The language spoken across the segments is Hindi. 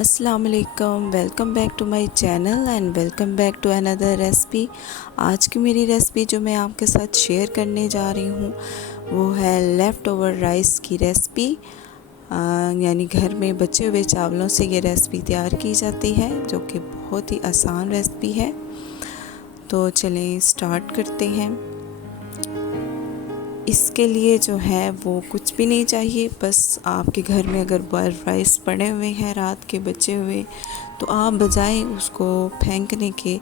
अस्सलाम वालेकुम, welcome back to my channel and welcome back to another recipe. आज की मेरी रेसिपी जो मैं आपके साथ शेयर करने जा रही हूँ वो है लेफ़्ट ओवर राइस की रेसिपी। यानी घर में बचे हुए चावलों से ये रेसिपी तैयार की जाती है, जो कि बहुत ही आसान रेसिपी है। तो चलें स्टार्ट करते हैं। इसके लिए जो है वो कुछ भी नहीं चाहिए, बस आपके घर में अगर बॉयल राइस पड़े हुए हैं रात के बचे हुए, तो आप बजाय उसको फेंकने के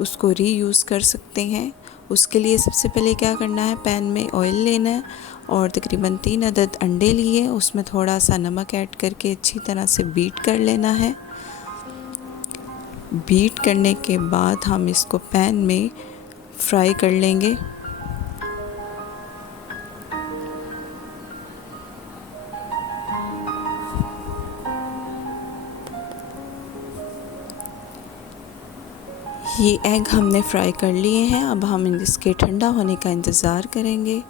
उसको री यूज़ कर सकते हैं। उसके लिए सबसे पहले क्या करना है, पैन में ऑयल लेना है और तकरीबन 3 अदद अंडे लिए, उसमें थोड़ा सा नमक ऐड करके अच्छी तरह से बीट कर लेना है। बीट करने के बाद हम इसको पैन में फ्राई कर लेंगे। ये एग हमने फ्राई कर लिए हैं, अब हम इसके ठंडा होने का इंतज़ार करेंगे।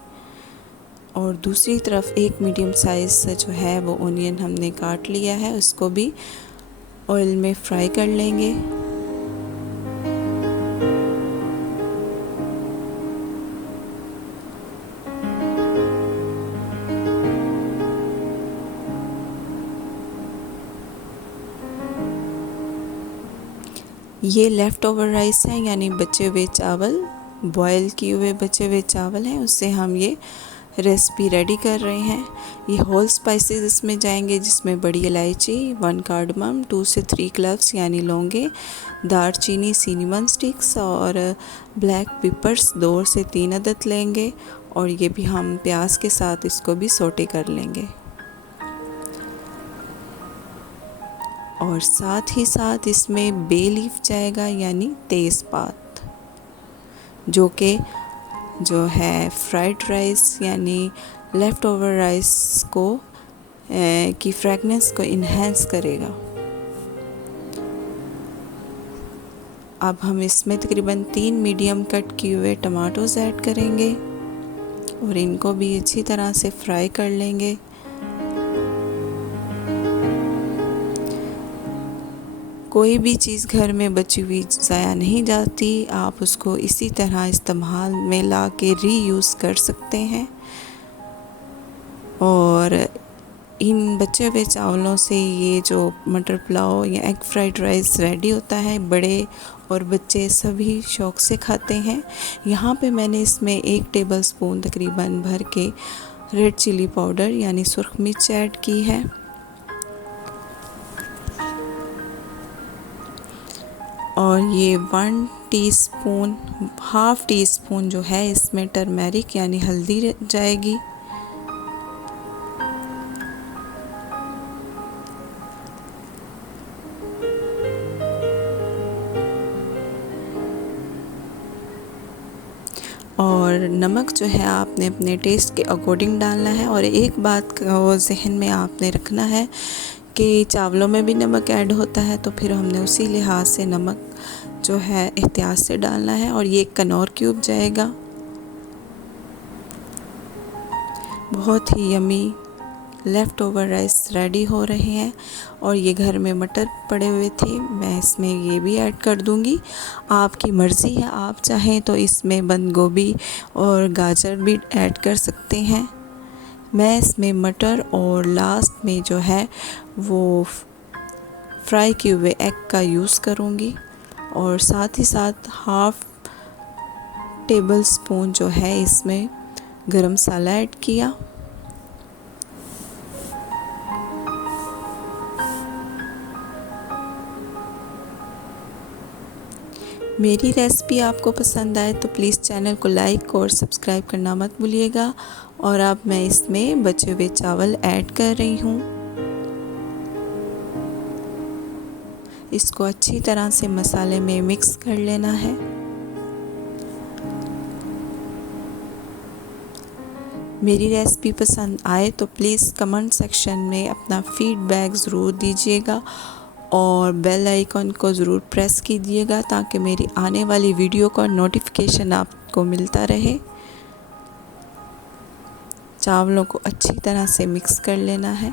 और दूसरी तरफ एक मीडियम साइज़ से जो है वो ओनियन हमने काट लिया है, उसको भी ऑयल में फ्राई कर लेंगे। ये लेफ़्ट ओवर राइस है, यानी बचे हुए चावल, बॉयल किए हुए बचे हुए चावल हैं, उससे हम ये रेसिपी रेडी कर रहे हैं। ये होल स्पाइसेस इसमें जाएंगे, जिसमें बड़ी इलायची, 1 कार्डमम, 2 से 3 क्लव्स यानी लौंगे, दारचीनी, सिनेमन स्टिक्स और ब्लैक पेपर्स 2 से 3 अदद लेंगे। और ये भी हम प्याज के साथ इसको भी सोटे कर लेंगे। और साथ ही साथ इसमें बे लीफ जाएगा, यानी तेज़पात, जो है फ्राइड राइस यानी लेफ़्ट ओवर राइस को की फ्रेगनेंस को इन्हेंस करेगा। अब हम इसमें तकरीबन 3 मीडियम कट किए हुए टमाटोज़ ऐड करेंगे और इनको भी अच्छी तरह से फ्राई कर लेंगे। कोई भी चीज़ घर में बची हुई ज़ाया नहीं जाती, आप उसको इसी तरह इस्तेमाल में ला के री यूज़ कर सकते हैं। और इन बचे हुए चावलों से ये जो मटर पुलाव या एग फ्राइड राइस रेडी होता है, बड़े और बच्चे सभी शौक़ से खाते हैं। यहाँ पे मैंने इसमें 1 टेबलस्पून तकरीबन भर के रेड चिली पाउडर यानी सुर्ख मिर्च ऐड की है। और ये 1 टीस्पून, हाफ़ टी स्पून जो है इसमें टर्मेरिक यानी हल्दी जाएगी। और नमक जो है आपने अपने टेस्ट के अकॉर्डिंग डालना है। और एक बात को जहन में आपने रखना है कि चावलों में भी नमक ऐड होता है, तो फिर हमने उसी लिहाज से नमक जो है एहतियात से डालना है। और ये कनौर क्यूब जाएगा। बहुत ही yummy leftover rice ready हो रहे हैं। और ये घर में मटर पड़े हुए थे, मैं इसमें ये भी ऐड कर दूंगी। आपकी मर्ज़ी है, आप चाहें तो इसमें बंद गोभी और गाजर भी ऐड कर सकते हैं। मैं इसमें मटर और लास्ट में जो है वो फ्राई किए हुए एग का यूज़ करूँगी। और साथ ही साथ हाफ़ टेबल स्पून जो है इसमें गरम मसाला ऐड किया। मेरी रेसिपी आपको पसंद आए तो प्लीज़ चैनल को लाइक और सब्सक्राइब करना मत भूलिएगा। और अब मैं इसमें बचे हुए चावल ऐड कर रही हूँ। इसको अच्छी तरह से मसाले में मिक्स कर लेना है। मेरी रेसिपी पसंद आए तो प्लीज़ कमेंट सेक्शन में अपना फीडबैक ज़रूर दीजिएगा और बेल आइकन को ज़रूर प्रेस कीजिएगा, ताकि मेरी आने वाली वीडियो का नोटिफिकेशन आपको मिलता रहे। चावलों को अच्छी तरह से मिक्स कर लेना है।